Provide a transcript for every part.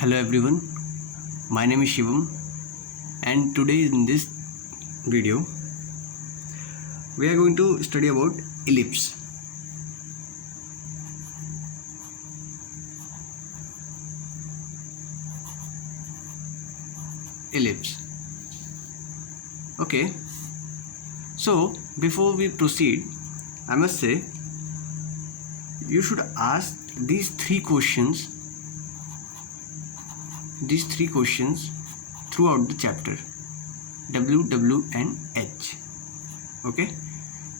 Hello everyone, my name is Shivam, and today in this video we are going to study about ellipse. Okay, so before we proceed, I must say you should ask these three questions throughout the chapter: W, W and H. Okay,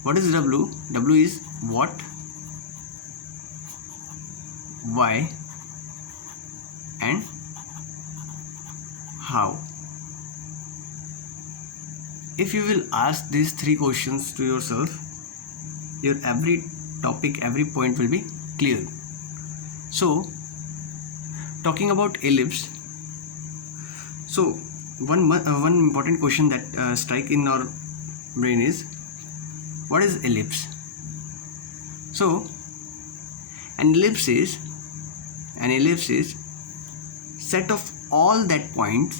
what is W? W is what, why and how. If you will ask these three questions to yourself, your every topic, every point will be clear. So, talking about ellipse, so one important question that strike in our brain is, what is ellipse? So an ellipse is set of all that points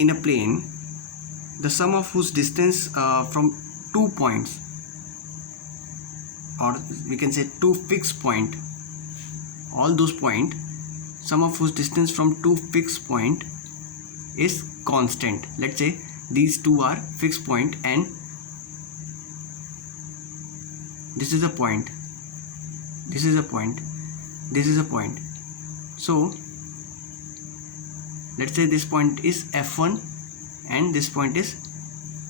in a plane, the sum of whose distance from 2 points, or we can say 2 fixed point, all those points, sum of whose distance from 2 fixed point is constant. Let's say these two are fixed point and this is a point, this is a point, this is a point. So let's say this point is F1 and this point is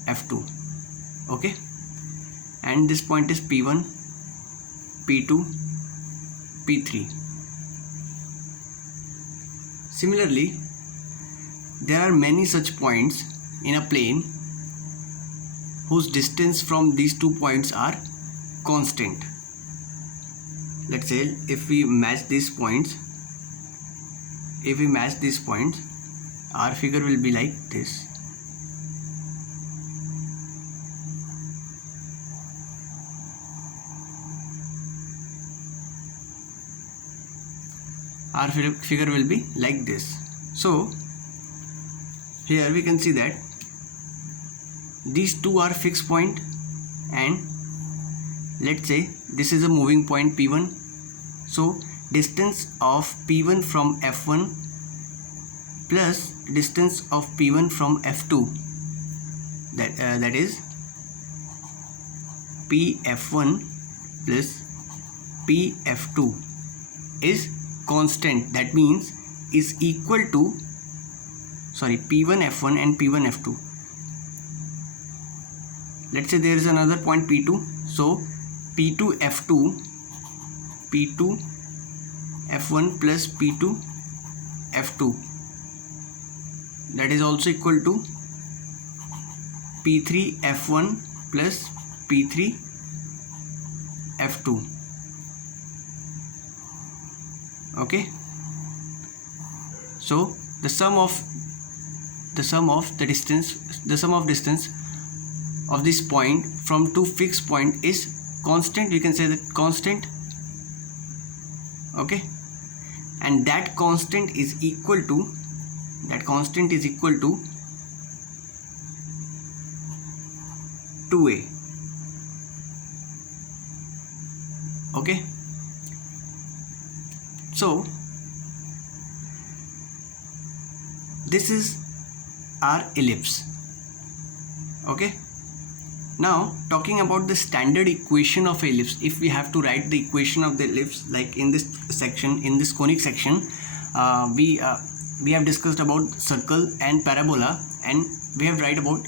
F2. Okay, and this point is P1, P2, P3. Similarly, there are many such points in a plane whose distance from these 2 points are constant. Let's say if we match these points, our figure will be like this. Our figure will be like this. So here we can see that these two are fixed point, and let's say this is a moving point P1. So distance of P1 from F1 plus distance of P1 from F2, that is Pf1 plus Pf2 is constant. That means is equal to P1 F1 and P1 F2. Let's say there is another point P2. So P2 F1 plus P2 F2, that is also equal to P3 F1 plus P3 F2. Okay, so the sum of distance of this point from 2 fixed point is constant. We can say that constant. Okay, and that constant is equal to 2a. Okay, so this is our ellipse. Okay, now talking about the standard equation of ellipse, if we have to write the equation of the ellipse, like in this section, in this conic section, we have discussed about circle and parabola, and we have write about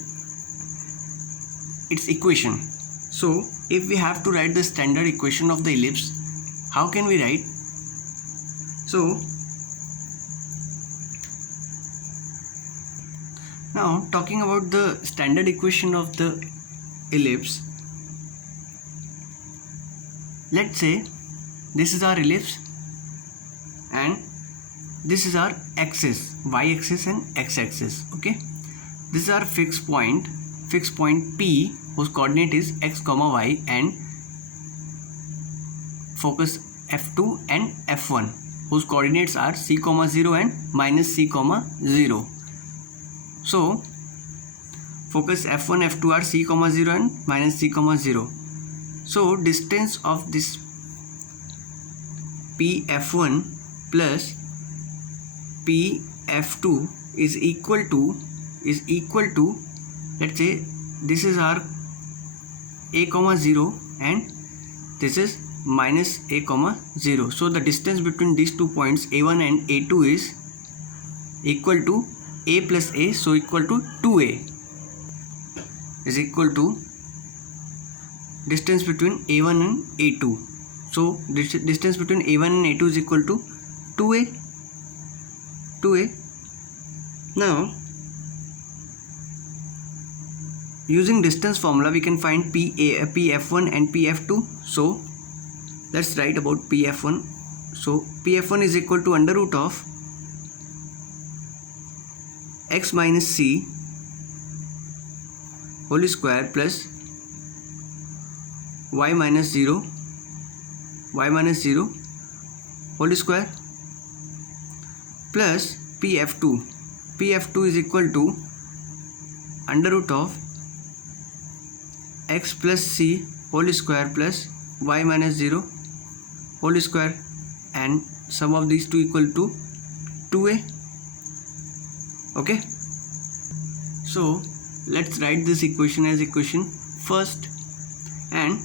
its equation. So if we have to write the standard equation of the ellipse, how can we write? So now talking about the standard equation of the ellipse, let's say this is our ellipse and this is our axis, y axis and x axis. Okay, this is our fixed fixed point P whose coordinate is x comma y, and focus F2 and F1 whose coordinates are c comma 0 and minus c comma 0. So focus F1 F2 are c comma 0 and minus c comma 0. So distance of this Pf1 plus Pf2 is equal to let's say this is our a comma 0 and this is minus a comma 0. So the distance between these 2 points a1 and a2 is equal to a plus a, so equal to 2a is equal to distance between a1 and a2. So this distance between a1 and a2 is equal to 2a. Now using distance formula we can find Pf1 and Pf2. So let's write about Pf1. So Pf1 is equal to under root of x minus c whole square plus y minus 0 whole square plus Pf2 is equal to under root of x plus c whole square plus y minus 0 whole square, and sum of these two equal to 2a. Okay, so let's write this equation as equation first. And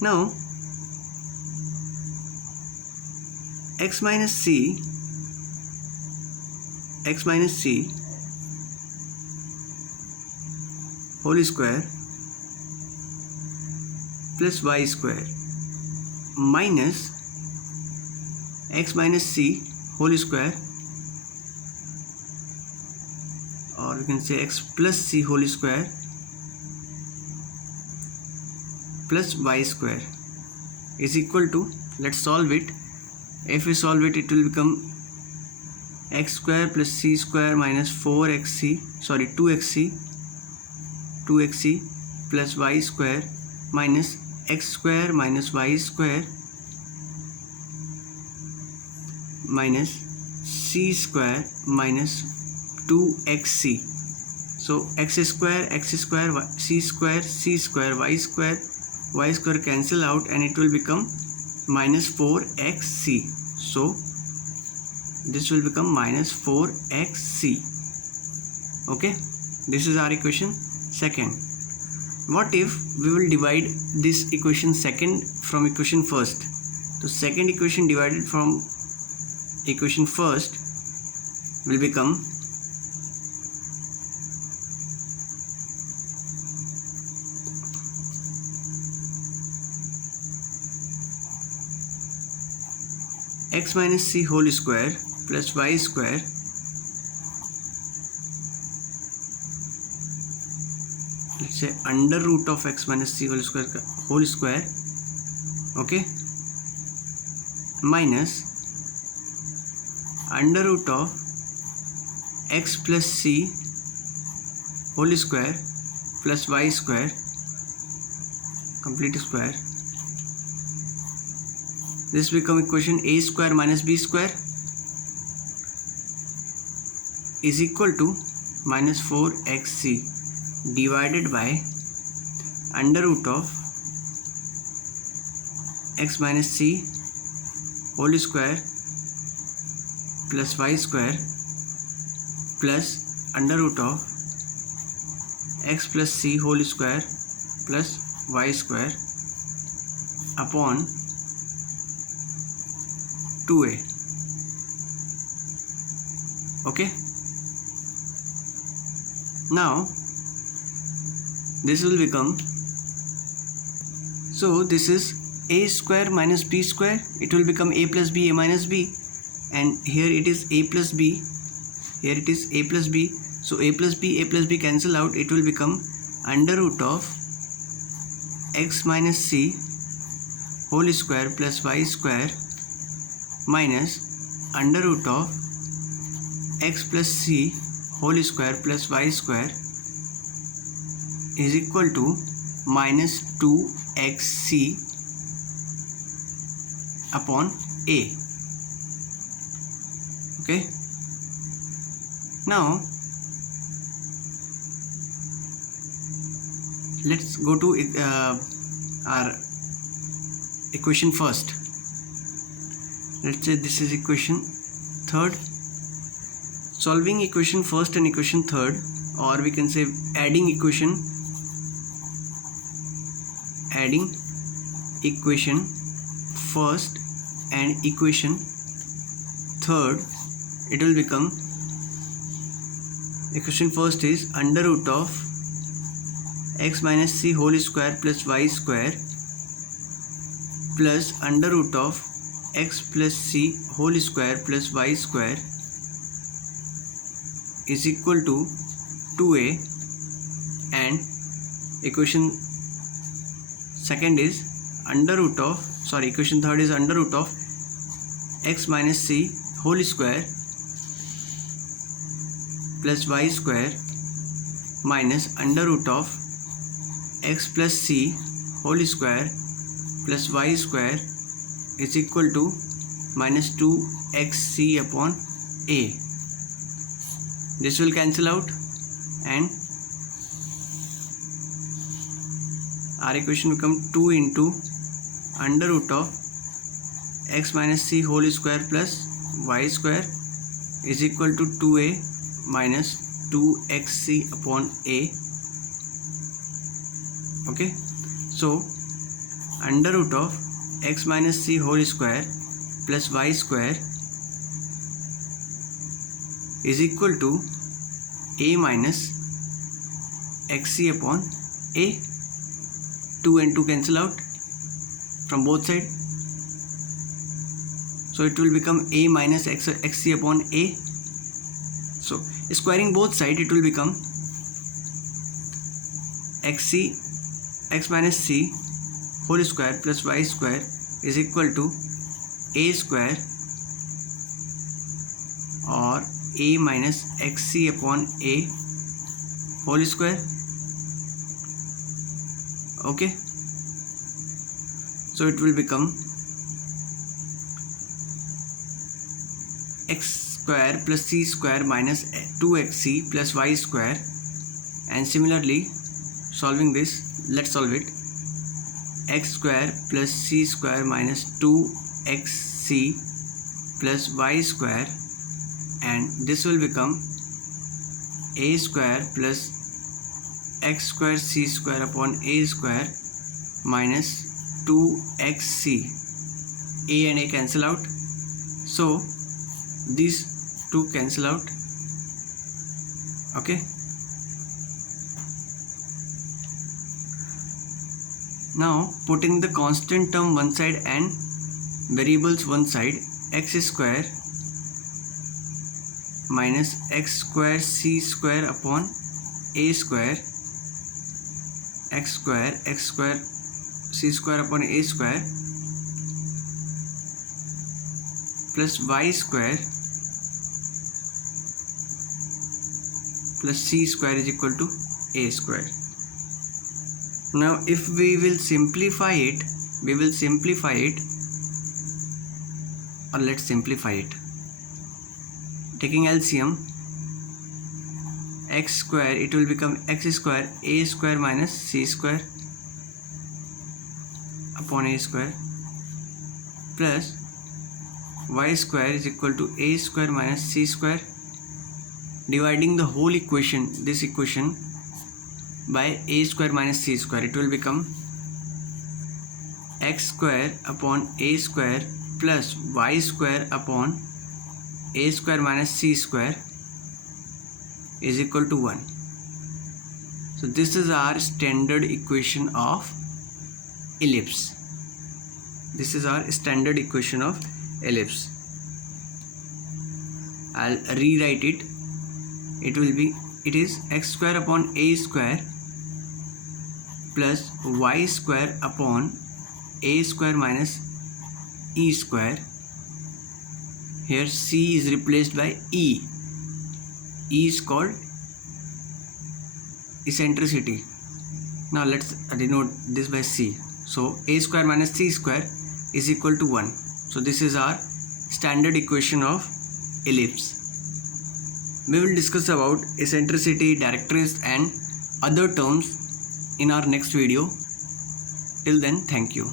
now x minus c whole square plus y square minus x minus c whole square, or we can say x plus c whole square plus y square is equal to, let's solve it. If we solve it, it will become x square plus c square minus 2xc plus y square minus x square minus y square minus c square minus 2xc. So x square c square y square cancel out and it will become minus 4xc. So this will become minus 4xc. Okay, this is our equation second. What if we will divide this equation second from equation first? So second equation divided from equation first will become x minus c whole square plus y square let's say under root of x minus c whole square okay, minus under root of x plus c whole square plus y square complete square. This become equation a square minus b square is equal to minus 4xc divided by under root of x minus c whole square plus y square plus under root of x plus c whole square plus y square upon 2a. Okay, now this will become, so this is a square minus b square, it will become a plus b a minus b, and here it is a plus b, here it is a plus b, so a plus b cancel out, it will become under root of x minus c whole square plus y square minus under root of x plus c whole square plus y square is equal to minus 2xc upon a. Okay, now let's go to our equation first. Let's say this is equation third. Solving equation first and equation third, or we can say adding equation first and equation third, it will become, equation first is under root of x minus c whole square plus y square plus under root of x plus c whole square plus y square is equal to 2a, and equation second is equation third is under root of x minus c whole square plus y square minus under root of x plus c whole square plus y square is equal to minus 2xc upon a. This will cancel out, and our equation become 2 into under root of x minus c whole square plus y square is equal to 2a minus 2xc upon a. Okay, so under root of x minus c whole square plus y square is equal to a minus xc upon a. 2 and 2 cancel out from both sides, so it will become a minus xc upon a. So squaring both sides, it will become x minus c whole square plus y square is equal to a square, or a minus xc upon a whole square. Okay, so it will become x square plus c square minus 2xc plus y square. And similarly, solving this, let's solve it. X square plus c square minus 2xc plus y square, and this will become a square plus x square c square upon a square minus 2xc. A and a cancel out, so these two cancel out. Okay, now putting the constant term one side and variables one side, x square minus x square c square upon a square, x square c square upon a square plus y square plus c square is equal to a square. Now if we will simplify it, or let's simplify it. Taking LCM, x square, it will become x square a square minus c square upon a square plus y square is equal to a square minus c square. Dividing the whole equation, this equation, by a square minus c square, it will become x square upon a square plus y square upon a square minus c square is equal to 1. So this is our standard equation of ellipse. This is our standard equation of ellipse. I'll rewrite it. It is x square upon a square plus y square upon a square minus e square. Here c is replaced by e. E is called eccentricity. Now let's denote this by c. So a square minus c square is equal to 1. So this is our standard equation of ellipse. We will discuss about eccentricity, directress and other terms in our next video. Till then, thank you.